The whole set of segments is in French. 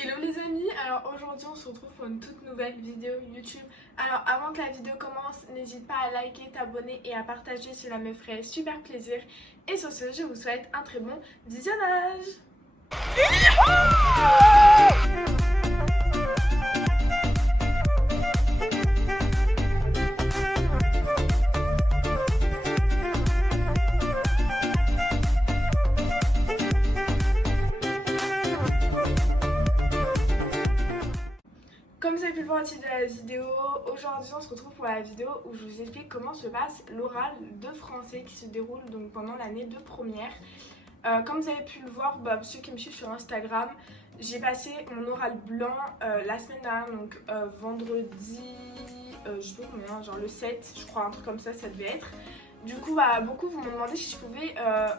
Hello les amis, alors aujourd'hui on se retrouve pour une toute nouvelle vidéo YouTube. Alors avant que la vidéo commence, n'hésite pas à liker, t'abonner et à partager, cela me ferait super plaisir. Et sur ce, je vous souhaite un très bon visionnage. Comme vous avez pu le voir au titre de la vidéo, aujourd'hui on se retrouve pour la vidéo où je vous explique comment se passe l'oral de français qui se déroule donc pendant l'année de première. Comme vous avez pu le voir, ceux qui me suivent sur Instagram, j'ai passé mon oral blanc la semaine dernière, donc vendredi, je sais pas combien, genre le 7, je crois, un truc comme ça devait être. Du coup, beaucoup vous m'ont demandé si je pouvais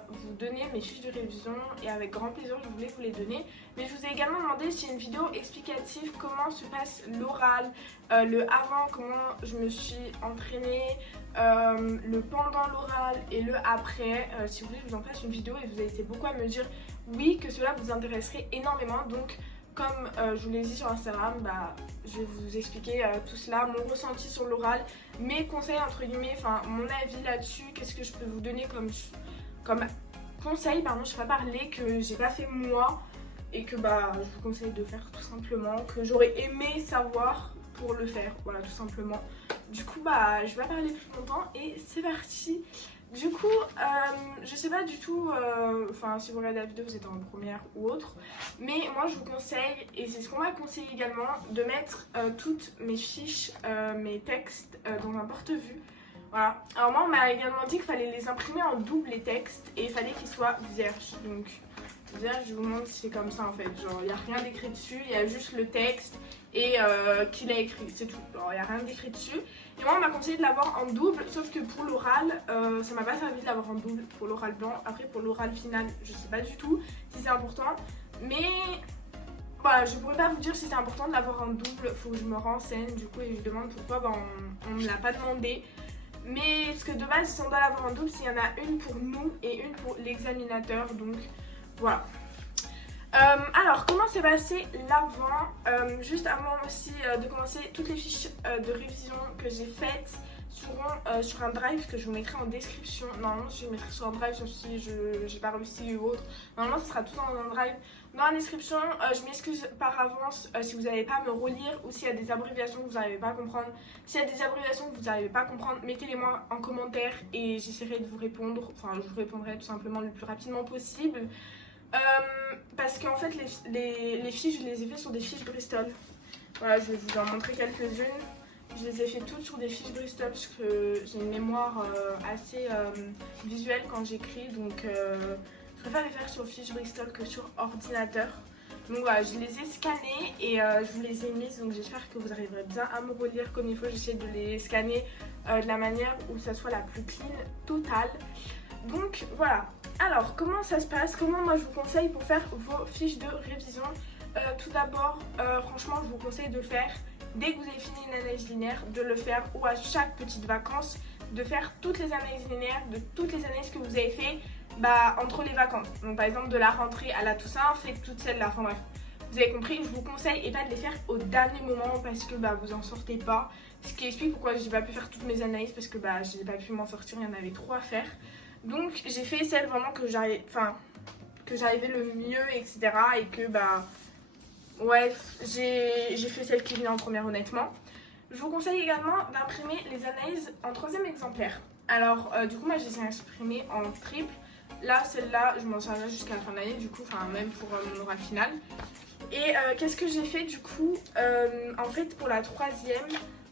vous donner mes fiches de révision et avec grand plaisir je voulais vous les donner. Mais je vous ai également demandé si une vidéo explicative comment se passe l'oral, le avant, comment je me suis entraînée, le pendant l'oral et le après. Si vous voulez je vous en fasse une vidéo et vous avez été beaucoup à me dire oui que cela vous intéresserait énormément. Donc comme je vous l'ai dit sur Instagram, je vais vous expliquer tout cela, mon ressenti sur l'oral, mes conseils entre guillemets, enfin mon avis là-dessus, qu'est-ce que je peux vous donner comme conseil, pardon, je ne sais pas parler, que j'ai pas fait moi et que je vous conseille de faire tout simplement, que j'aurais aimé savoir pour le faire, voilà tout simplement. Du coup je vais pas parler plus longtemps et c'est parti. Du coup, je sais pas du tout, si vous regardez la vidéo vous êtes en première ou autre, mais moi je vous conseille, et c'est ce qu'on m'a conseillé également, de mettre toutes mes fiches, mes textes dans un porte-vue. Voilà. Alors moi on m'a également dit qu'il fallait les imprimer en double les textes et il fallait qu'ils soient vierges. Donc vierge, je vous montre si c'est comme ça en fait, genre il n'y a rien d'écrit dessus, il y a juste le texte et qu'il a écrit, c'est tout, alors il n'y a rien d'écrit dessus. Et moi on m'a conseillé de l'avoir en double, sauf que pour l'oral, ça m'a pas servi de l'avoir en double pour l'oral blanc. Après pour l'oral final, je sais pas du tout si c'est important, mais je pourrais pas vous dire si c'est important de l'avoir en double, faut que je me renseigne du coup et je demande pourquoi on me l'a pas demandé. Mais parce que de base si on doit l'avoir en double, s'il y en a une pour nous et une pour l'examinateur, donc voilà. Alors comment s'est passé l'avant, juste avant aussi de commencer, toutes les fiches de révision que j'ai faites seront sur un drive que je vous mettrai en description. Normalement je les mettrai sur un drive sauf si j'ai pas réussi ou autre. Normalement ce sera tout dans un drive dans la description. Je m'excuse par avance si vous n'allez pas me relire ou s'il y a des abréviations que vous n'arrivez pas à comprendre. S'il y a des abréviations que vous n'arrivez pas à comprendre, mettez-les-moi en commentaire et j'essaierai de vous répondre. Enfin je vous répondrai tout simplement le plus rapidement possible. Parce qu'en fait les fiches je les ai fait sur des fiches Bristol. Voilà, je vais vous en montrer quelques-unes. Je les ai fait toutes sur des fiches Bristol parce que j'ai une mémoire assez visuelle quand j'écris, donc je préfère les faire sur fiches Bristol que sur ordinateur. Donc voilà, je les ai scannées et je vous les ai mises, donc j'espère que vous arriverez bien à me relire comme il faut. J'essaie de les scanner de la manière où ça soit la plus clean totale. Donc voilà, alors comment ça se passe, comment moi je vous conseille pour faire vos fiches de révision. Tout d'abord, franchement je vous conseille de le faire dès que vous avez fini une analyse linéaire, de le faire, ou à chaque petite vacances, de faire toutes les analyses linéaires de toutes les analyses que vous avez fait entre les vacances. Donc par exemple de la rentrée à la Toussaint, faites toutes celles-là, enfin bref. Vous avez compris, je vous conseille et pas de les faire au dernier moment parce que vous en sortez pas. Ce qui explique pourquoi j'ai pas pu faire toutes mes analyses parce que j'ai pas pu m'en sortir, il y en avait trop à faire. Donc j'ai fait celle vraiment que j'arrivais le mieux, etc. Et que ouais, j'ai fait celle qui venait en première honnêtement. Je vous conseille également d'imprimer les analyses en 3e exemplaire. Alors du coup moi je les ai imprimées en triple. Là celle-là je m'en servirai jusqu'à la fin de l'année du coup, même pour mon oral final. Et qu'est-ce que j'ai fait du coup, en fait pour la 3e,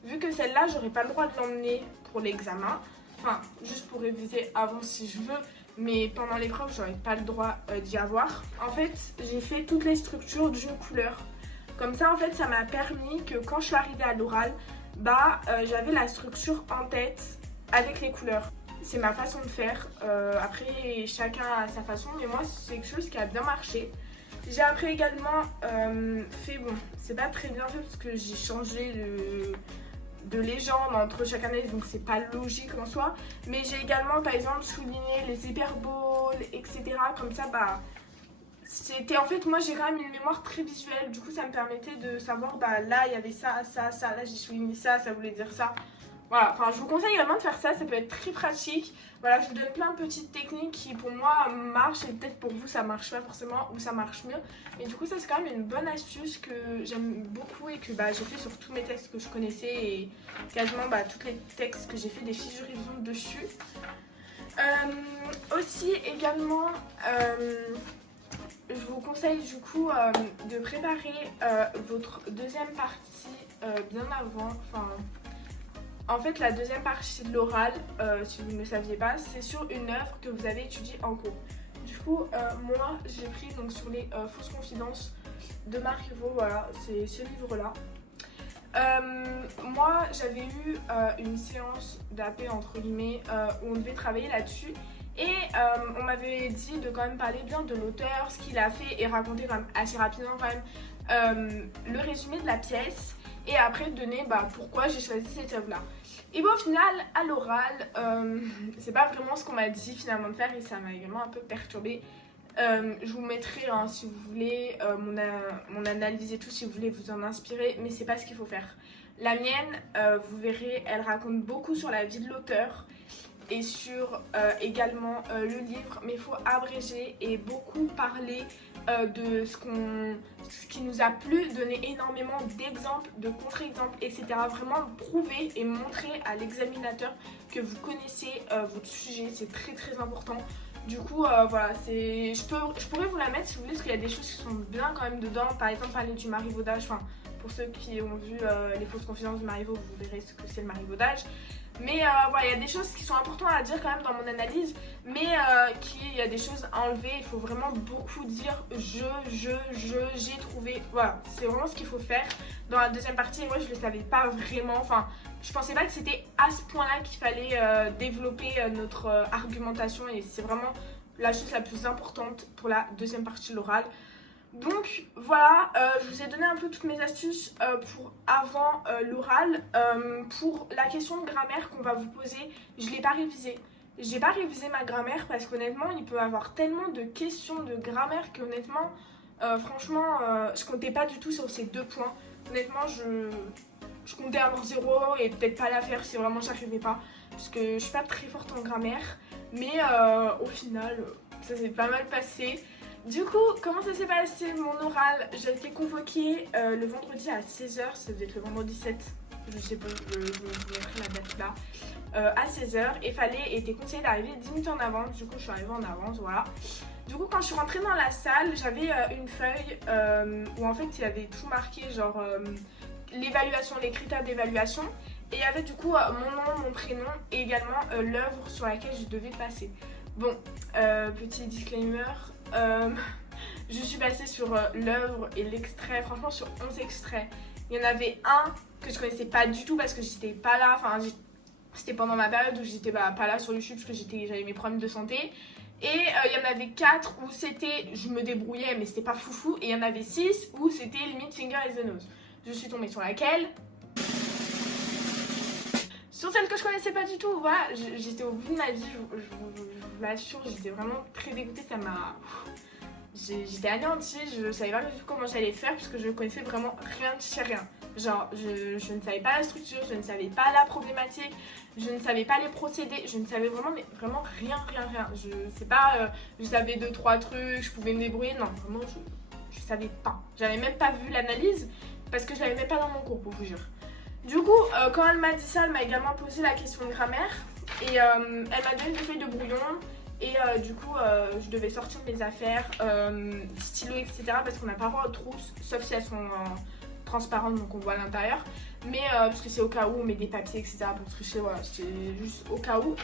vu que celle-là j'aurais pas le droit de l'emmener pour l'examen, enfin juste pour réviser avant si je veux, mais pendant l'épreuve j'aurais pas le droit d'y avoir. En fait j'ai fait toutes les structures d'une couleur. Comme ça en fait ça m'a permis que quand je suis arrivée à l'oral, j'avais la structure en tête avec les couleurs. C'est ma façon de faire, après chacun a sa façon, mais moi c'est quelque chose qui a bien marché. J'ai après également fait, c'est pas très bien fait parce que j'ai changé de légende entre chaque analyse, donc c'est pas logique en soi. Mais j'ai également par exemple souligné les hyperboles, etc. Comme ça, c'était en fait, moi j'ai quand même une mémoire très visuelle, du coup ça me permettait de savoir, bah là il y avait ça, ça, ça, là j'ai souligné ça, ça voulait dire ça. Voilà, enfin je vous conseille vraiment de faire ça, ça peut être très pratique. Voilà, je vous donne plein de petites techniques qui pour moi marchent et peut-être pour vous ça marche pas forcément ou ça marche mieux. Mais du coup ça c'est quand même une bonne astuce que j'aime beaucoup et que bah, j'ai fait sur tous mes textes que je connaissais et quasiment bah, tous les textes que j'ai fait des fiches de révision dessus. Aussi également, je vous conseille du coup de préparer votre deuxième partie bien avant. Enfin, en fait, la deuxième partie de l'oral, si vous ne le saviez pas, c'est sur une œuvre que vous avez étudiée en cours. Du coup, moi, j'ai pris donc sur les fausses confidences de Marivaux, voilà, c'est ce livre-là. Moi, j'avais eu une séance d'AP entre guillemets où on devait travailler là-dessus. Et on m'avait dit de quand même parler bien de l'auteur, ce qu'il a fait et raconter quand même assez rapidement quand même le résumé de la pièce et après donner bah, pourquoi j'ai choisi cette œuvre-là. Et bon, au final, à l'oral, c'est pas vraiment ce qu'on m'a dit finalement de faire et ça m'a également un peu perturbée. Je vous mettrai hein, si vous voulez mon analyse et tout si vous voulez vous en inspirer, mais c'est pas ce qu'il faut faire. La mienne, vous verrez, elle raconte beaucoup sur la vie de l'auteur et sur également le livre, mais il faut abréger et beaucoup parler de ce qui nous a plu, donner énormément d'exemples, de contre-exemples, etc. Vraiment prouver et montrer à l'examinateur que vous connaissez votre sujet, c'est très très important. Du coup, voilà, je pourrais vous la mettre si vous voulez, parce qu'il y a des choses qui sont bien quand même dedans. Par exemple, parler du marivaudage. Enfin, pour ceux qui ont vu les fausses confidences du Marivaux, vous verrez ce que c'est le marivaudage. Mais voilà, il y a des choses qui sont importantes à dire quand même dans mon analyse, mais il y a des choses à enlever. Il faut vraiment beaucoup dire j'ai trouvé. Voilà, c'est vraiment ce qu'il faut faire dans la deuxième partie. Et moi, je ne le savais pas vraiment. Enfin, je pensais pas que c'était à ce point-là qu'il fallait développer notre argumentation. Et c'est vraiment la chose la plus importante pour la deuxième partie de l'oral. Donc voilà, je vous ai donné un peu toutes mes astuces pour avant l'oral. Pour la question de grammaire qu'on va vous poser, je ne l'ai pas révisée. Je n'ai pas révisé ma grammaire parce qu'honnêtement, il peut y avoir tellement de questions de grammaire qu'honnêtement, franchement, je comptais pas du tout sur ces 2 points. Honnêtement, je comptais avoir 0 et peut-être pas la faire si vraiment j'arrivais pas. Parce que je suis pas très forte en grammaire. Mais au final, ça s'est pas mal passé. Du coup, comment ça s'est passé mon oral? J'ai été convoquée le vendredi à 16h, ça devait être le vendredi 7, je sais pas, je vous mettrai la date là, à 16h et était conseillé d'arriver 10 minutes en avance, du coup je suis arrivée en avance, voilà. Du coup quand je suis rentrée dans la salle, j'avais une feuille où en fait il y avait tout marqué, genre l'évaluation, les critères d'évaluation. Et il y avait du coup mon nom, mon prénom et également l'œuvre sur laquelle je devais passer. Bon, petit disclaimer, je suis passée sur l'œuvre et l'extrait, franchement sur 11 extraits. Il y en avait un que je connaissais pas du tout parce que j'étais pas là, enfin c'était pendant ma période où j'étais pas là sur YouTube parce que j'avais mes problèmes de santé. Et il y en avait 4 où c'était, je me débrouillais mais c'était pas foufou. Et il y en avait 6 où c'était limite finger is the nose. Je suis tombée sur laquelle? Sur celle que je connaissais pas du tout, voilà, j'étais au bout de ma vie, je vous l'assure, j'étais vraiment très dégoûtée, ça m'a... J'étais anéantie, je savais pas du tout comment j'allais faire parce que je connaissais vraiment rien de chez rien. Genre, je ne savais pas la structure, je ne savais pas la problématique, je ne savais pas les procédés, je ne savais vraiment rien. Je sais pas, je savais 2-3 trucs, je pouvais me débrouiller, non, vraiment je savais pas. J'avais même pas vu l'analyse parce que je l'avais même pas dans mon cours pour vous dire. Du coup, quand elle m'a dit ça, elle m'a également posé la question de grammaire et elle m'a donné des feuilles de brouillon et du coup, je devais sortir mes affaires, stylo, etc. parce qu'on n'a pas le droit aux trousses, sauf si elles sont transparentes, donc on voit à l'intérieur. Mais parce que c'est au cas où on met des papiers, etc. pour tricher, voilà, c'est juste au cas où.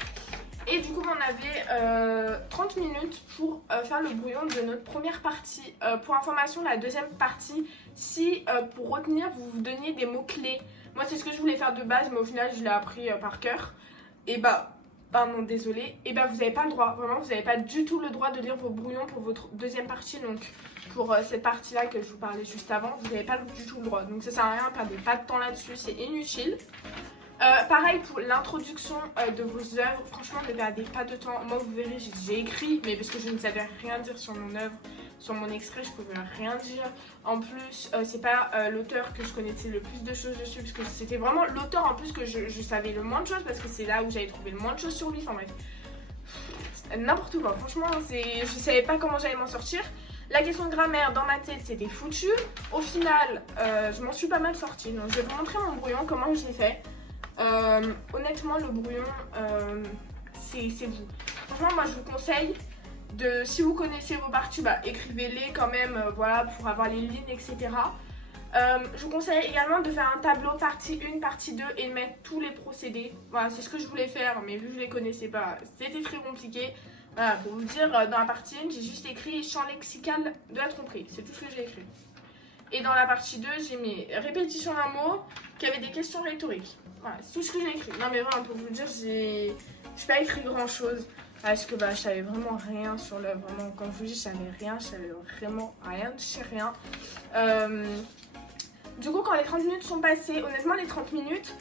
Et du coup, on avait 30 minutes pour faire le brouillon de notre première partie. Pour information, la deuxième partie, si pour retenir, vous vous donniez des mots-clés. Moi, c'est ce que je voulais faire de base, mais au final, je l'ai appris par cœur. Et bah, pardon, désolé. Et bah, vous n'avez pas le droit. Vraiment, vous n'avez pas du tout le droit de lire vos brouillons pour votre deuxième partie. Donc, pour cette partie-là que je vous parlais juste avant, vous n'avez pas du tout le droit. Donc, ça sert à rien, perdez pas de temps là-dessus, c'est inutile. Pareil pour l'introduction de vos œuvres, franchement ne perdez pas de temps. Moi vous verrez j'ai écrit, mais parce que je ne savais rien dire sur mon œuvre, sur mon extrait, je pouvais rien dire. En plus, c'est pas l'auteur que je connaissais le plus de choses dessus, parce que c'était vraiment l'auteur en plus que je savais le moins de choses, parce que c'est là où j'avais trouvé le moins de choses sur lui. Enfin bref, n'importe quoi. Franchement, je savais pas comment j'allais m'en sortir. La question de grammaire dans ma tête c'était foutu. Au final, je m'en suis pas mal sortie. Donc je vais vous montrer mon brouillon, comment je l'ai fait. Honnêtement, le brouillon, c'est vous. Franchement, moi je vous conseille si vous connaissez vos parties, écrivez-les quand même, voilà, pour avoir les lignes, etc. Je vous conseille également de faire un tableau partie 1, partie 2 et de mettre tous les procédés. Voilà, c'est ce que je voulais faire, mais vu que je les connaissais pas, c'était très compliqué. Voilà, pour vous dire, dans la partie 1, j'ai juste écrit champ lexical de la tromperie. C'est tout ce que j'ai écrit. Et dans la partie 2, j'ai mis répétition d'un mot qui avait des questions rhétoriques. Voilà, c'est tout ce que j'ai écrit. Non mais voilà, pour vous dire, j'ai pas écrit grand chose. Parce que je savais vraiment rien sur l'œuvre. Vraiment, comme je vous dis, je savais rien. Je savais vraiment rien de chez rien. Du coup, quand les 30 minutes sont passées, honnêtement, les 30 minutes,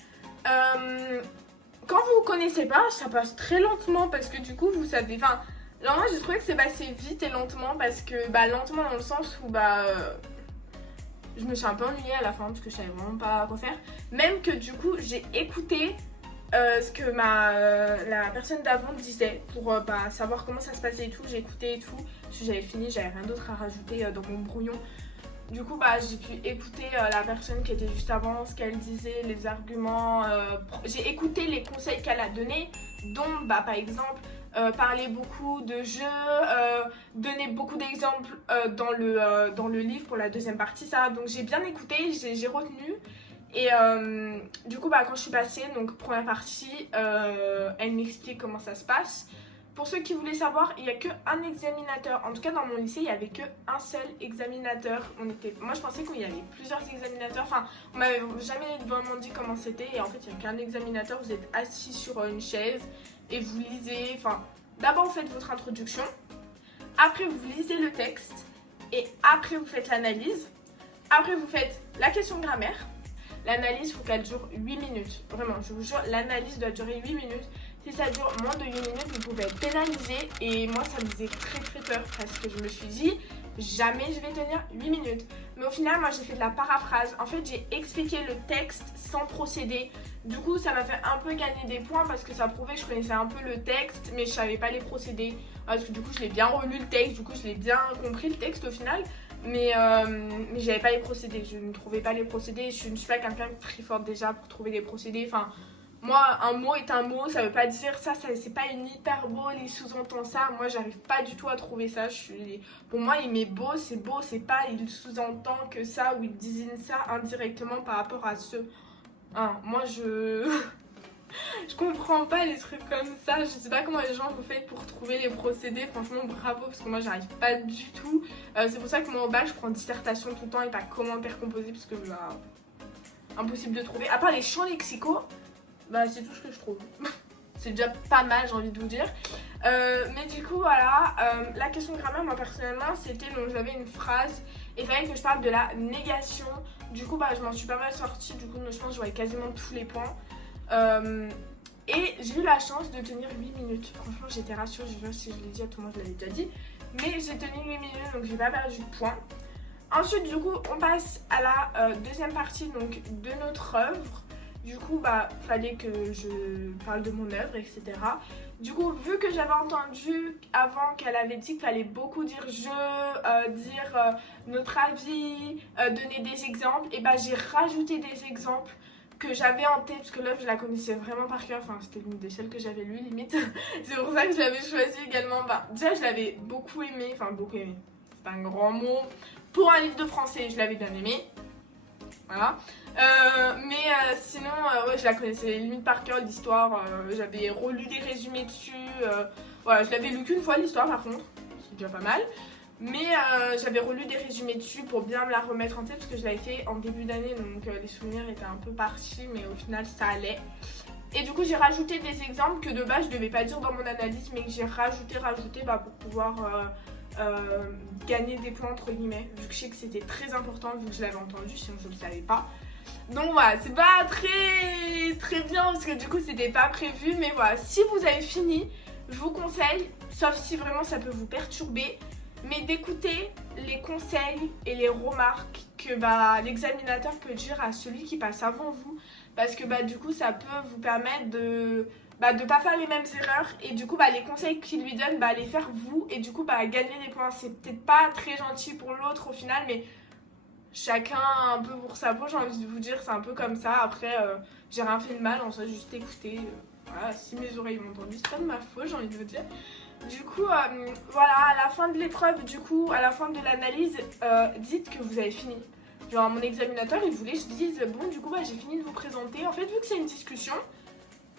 quand vous ne connaissez pas, ça passe très lentement parce que du coup, vous savez. Enfin, alors moi, j'ai trouvé que c'est passé vite et lentement parce que, lentement dans le sens où, je me suis un peu ennuyée à la fin parce que je savais vraiment pas quoi faire. Même que du coup, j'ai écouté ce que la personne d'avant disait pour savoir comment ça se passait et tout. J'ai écouté et tout. Parce que j'avais fini, j'avais rien d'autre à rajouter dans mon brouillon. Du coup, j'ai pu écouter la personne qui était juste avant, ce qu'elle disait, les arguments. J'ai écouté les conseils qu'elle a donnés, dont par exemple parler beaucoup de jeux, donner beaucoup d'exemples dans le livre pour la deuxième partie. Ça. Donc j'ai bien écouté, j'ai retenu. Et du coup, quand je suis passée, donc première partie, elle m'explique comment ça se passe. Pour ceux qui voulaient savoir, il n'y a qu'un examinateur. En tout cas, dans mon lycée, il n'y avait qu'un seul examinateur. Moi, je pensais qu'il y avait plusieurs examinateurs. Enfin, on m'avait jamais vraiment dit comment c'était. Et en fait, il n'y a qu'un examinateur. Vous êtes assis sur une chaise et vous lisez. Enfin, d'abord, vous faites votre introduction. Après, vous lisez le texte. Et après, vous faites l'analyse. Après, vous faites la question de grammaire. L'analyse, il faut qu'elle dure 8 minutes. Vraiment, je vous jure, l'analyse doit durer 8 minutes. Si ça dure moins de 8 minutes, vous pouvez être pénalisé. Et moi, ça me faisait très très peur parce que je me suis dit, jamais je vais tenir 8 minutes. Mais au final, moi, j'ai fait de la paraphrase. En fait, j'ai expliqué le texte sans procédé. Du coup, ça m'a fait un peu gagner des points parce que ça prouvait que je connaissais un peu le texte, mais je savais pas les procédés. Parce que du coup, je l'ai bien relu le texte. Du coup, je l'ai bien compris le texte au final. Mais j'avais pas les procédés, je ne trouvais pas les procédés. Je ne suis pas quelqu'un de très forte déjà pour trouver des procédés. Enfin, moi, un mot est un mot, ça veut pas dire ça c'est pas une hyperbole, il sous-entend ça. Moi, j'arrive pas du tout à trouver ça. Pour moi, il met beau, c'est pas il sous-entend que ça ou il désigne ça indirectement par rapport à ce. Moi, je comprends pas les trucs comme ça. Je sais pas comment les gens vous faites pour trouver les procédés. Franchement, bravo, parce que moi, j'arrive pas du tout. C'est pour ça que moi, au bac, je prends dissertation tout le temps et pas commentaire composé, parce que impossible de trouver. À part les champs lexicaux, c'est tout ce que je trouve. C'est déjà pas mal, j'ai envie de vous dire. Mais du coup, voilà. La question de grammaire, moi, personnellement, c'était donc j'avais une phrase et il fallait que je parle de la négation. Du coup, je m'en suis pas mal sortie. Du coup, je pense que j'aurais quasiment tous les points. Et j'ai eu la chance de tenir 8 minutes. Franchement, j'étais rassurée. Je sais pas si je l'ai dit à tout le monde, je l'avais déjà dit. Mais j'ai tenu 8 minutes, donc j'ai pas perdu de points. Ensuite, du coup, on passe à la deuxième partie donc, de notre œuvre. Du coup, fallait que je parle de mon œuvre, etc. Du coup, vu que j'avais entendu avant qu'elle avait dit qu'il fallait beaucoup dire je, dire notre avis, donner des exemples, et j'ai rajouté des exemples que j'avais en tête, parce que l'œuvre je la connaissais vraiment par cœur, enfin c'était l'une des seules que j'avais lues limite. C'est pour ça que je l'avais choisie également. Déjà je l'avais beaucoup aimé, c'est un grand mot. Pour un livre de français, je l'avais bien aimé. Voilà. Sinon, je la connaissais limite par cœur, l'histoire. J'avais relu des résumés dessus. Voilà, je l'avais lu qu'une fois l'histoire par contre, c'est déjà pas mal. Mais j'avais relu des résumés dessus pour bien me la remettre en tête parce que je l'avais fait en début d'année, donc les souvenirs étaient un peu partis, mais au final ça allait. Et du coup j'ai rajouté des exemples que de base je devais pas dire dans mon analyse, mais que j'ai rajouté pour pouvoir gagner des points entre guillemets, vu que je sais que c'était très important, vu que je l'avais entendu, sinon je le savais pas. Donc voilà, c'est pas très bien parce que du coup c'était pas prévu, mais voilà, si vous avez fini, je vous conseille, sauf si vraiment ça peut vous perturber, mais d'écouter les conseils et les remarques que l'examinateur peut dire à celui qui passe avant vous, parce que du coup ça peut vous permettre de pas faire les mêmes erreurs, et du coup les conseils qu'il lui donne, les faire vous, et du coup gagner des points. C'est peut-être pas très gentil pour l'autre au final, mais chacun un peu pour sa peau, j'ai envie de vous dire, c'est un peu comme ça. Après, j'ai rien fait de mal, en soi, j'ai juste écouté. Voilà, si mes oreilles m'ont entendu, c'est pas de ma faute, j'ai envie de vous dire. Du coup, voilà, à la fin de l'épreuve, du coup, à la fin de l'analyse, dites que vous avez fini. Genre, mon examinateur, il voulait que je dise, bon, du coup, j'ai fini de vous présenter. En fait, vu que c'est une discussion,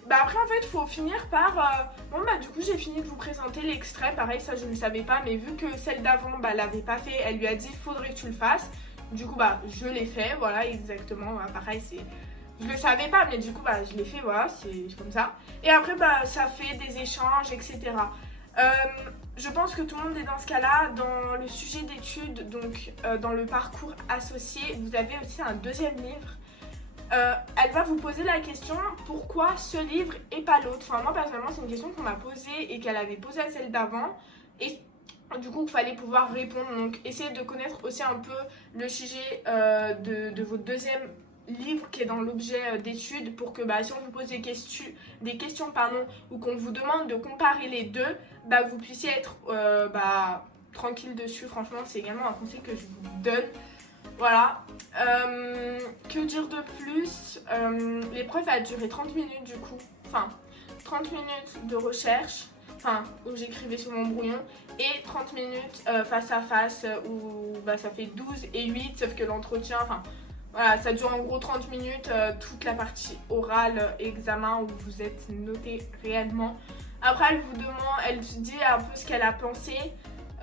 après, en fait, il faut finir par, bon, du coup, j'ai fini de vous présenter l'extrait. Pareil, ça, je ne savais pas, mais vu que celle d'avant, l'avait pas fait, elle lui a dit, faudrait que tu le fasses. Du coup, je l'ai fait, voilà, exactement. Pareil, c'est... Je le savais pas, mais du coup, je l'ai fait, voilà, c'est comme ça. Et après, ça fait des échanges, etc. Je pense que tout le monde est dans ce cas-là. Dans le sujet d'études, donc dans le parcours associé, vous avez aussi un deuxième livre. Elle va vous poser la question, pourquoi ce livre et pas l'autre? Enfin, moi, personnellement, c'est une question qu'on m'a posée et qu'elle avait posée à celle d'avant. Et du coup, il fallait pouvoir répondre. Donc, essayez de connaître aussi un peu le sujet de votre deuxième livre qui est dans l'objet d'études, pour que si on vous pose des questions ou qu'on vous demande de comparer les deux, vous puissiez être tranquille dessus. Franchement, c'est également un conseil que je vous donne. Voilà. Que dire de plus? L'épreuve a duré 30 minutes du coup. Enfin, 30 minutes de recherche, où j'écrivais sur mon brouillon, et 30 minutes face à face, où ça fait 12 et 8, sauf que l'entretien, voilà, ça dure en gros 30 minutes, toute la partie orale, examen, où vous êtes noté réellement. Après, elle vous dit un peu ce qu'elle a pensé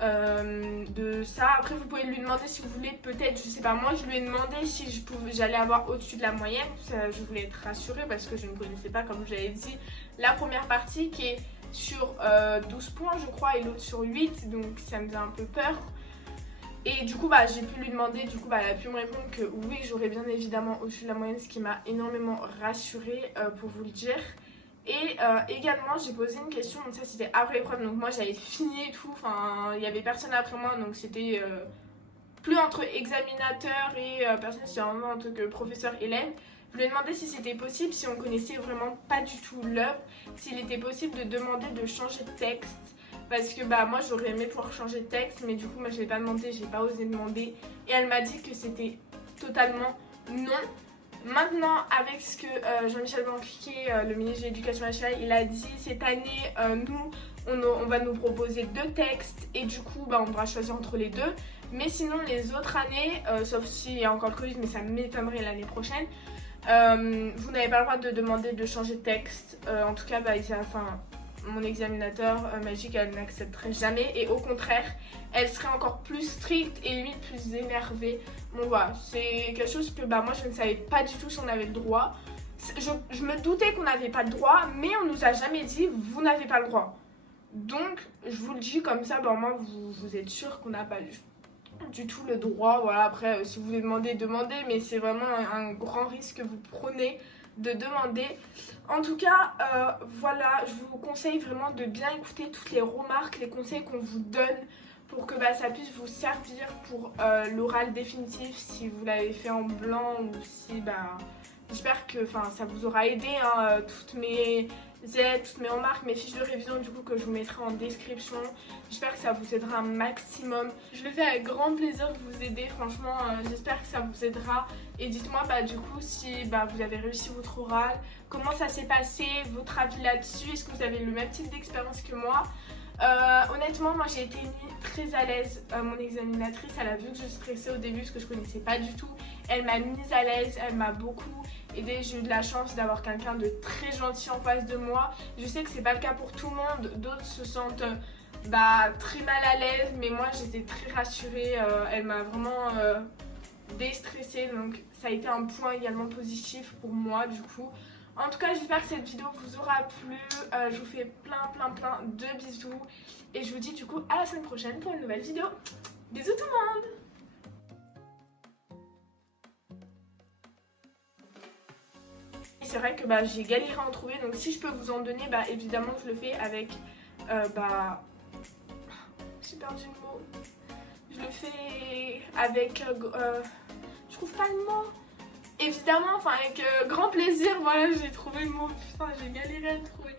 de ça. Après, vous pouvez lui demander si vous voulez, peut-être, je sais pas, moi je lui ai demandé si j'allais avoir au-dessus de la moyenne. Je voulais être rassurée parce que je ne connaissais pas, comme j'avais dit, la première partie qui est sur 12 points, je crois, et l'autre sur 8, donc ça me faisait un peu peur. Et du coup, j'ai pu lui demander, du coup, elle a pu me répondre que oui, j'aurais bien évidemment au-dessus de la moyenne, ce qui m'a énormément rassurée, pour vous le dire. Et également, j'ai posé une question, donc ça c'était après l'épreuve, donc moi j'avais fini et tout, il n'y avait personne après moi, donc c'était plus entre examinateur et personne, c'était vraiment en tant que professeur-élève. Je lui ai demandé si c'était possible, si on connaissait vraiment pas du tout l'œuvre, s'il était possible de demander de changer de texte. Parce que moi j'aurais aimé pouvoir changer de texte, mais du coup moi je l'ai pas demandé, j'ai pas osé demander. Et elle m'a dit que c'était totalement non. Maintenant, avec ce que Jean-Michel Blanquer, le ministre de l'Éducation nationale, il a dit, cette année, nous, on va nous proposer 2 textes, et du coup on devra choisir entre les deux. Mais sinon les autres années, sauf s'il y a encore le Covid, mais ça m'étonnerait l'année prochaine, vous n'avez pas le droit de demander de changer de texte. En tout cas, mon examinateur m'a dit qu'elle n'accepterait jamais, et au contraire, elle serait encore plus stricte et limite plus énervée. Bon voilà, c'est quelque chose que moi je ne savais pas du tout si on avait le droit. Je me doutais qu'on n'avait pas le droit, mais on nous a jamais dit vous n'avez pas le droit. Donc je vous le dis comme ça, au moins vous êtes sûr qu'on n'a pas du tout le droit. Voilà, après si vous voulez demander, demandez, mais c'est vraiment un grand risque que vous prenez de demander. En tout cas, voilà, je vous conseille vraiment de bien écouter toutes les remarques, les conseils qu'on vous donne, pour que ça puisse vous servir pour l'oral définitif, si vous l'avez fait en blanc, ou si j'espère que ça vous aura aidé, toutes mes aides, toutes mes remarques, mes fiches de révision du coup que je vous mettrai en description. J'espère que ça vous aidera un maximum. Je le fais avec grand plaisir de vous aider, franchement, j'espère que ça vous aidera. Et dites-moi du coup si vous avez réussi votre oral, comment ça s'est passé, votre avis là-dessus, est-ce que vous avez le même type d'expérience que moi. Honnêtement, moi j'ai été très à l'aise. Mon examinatrice, elle a vu que je stressais au début parce que je connaissais pas du tout. Elle m'a mise à l'aise, elle m'a beaucoup aidée. J'ai eu de la chance d'avoir quelqu'un de très gentil en face de moi. Je sais que c'est pas le cas pour tout le monde, d'autres se sentent très mal à l'aise, mais moi j'étais très rassurée. Elle m'a vraiment déstressée, donc ça a été un point également positif pour moi du coup. En tout cas, j'espère que cette vidéo vous aura plu. Je vous fais plein de bisous. Et je vous dis du coup à la semaine prochaine pour une nouvelle vidéo. Bisous tout le monde! Et c'est vrai que j'ai galéré à en trouver. Donc si je peux vous en donner, évidemment je le fais avec... j'ai perdu le mot. fait avec... je trouve pas le mot. Évidemment, enfin avec grand plaisir, voilà, j'ai trouvé le mot. Putain, j'ai galéré à le trouver.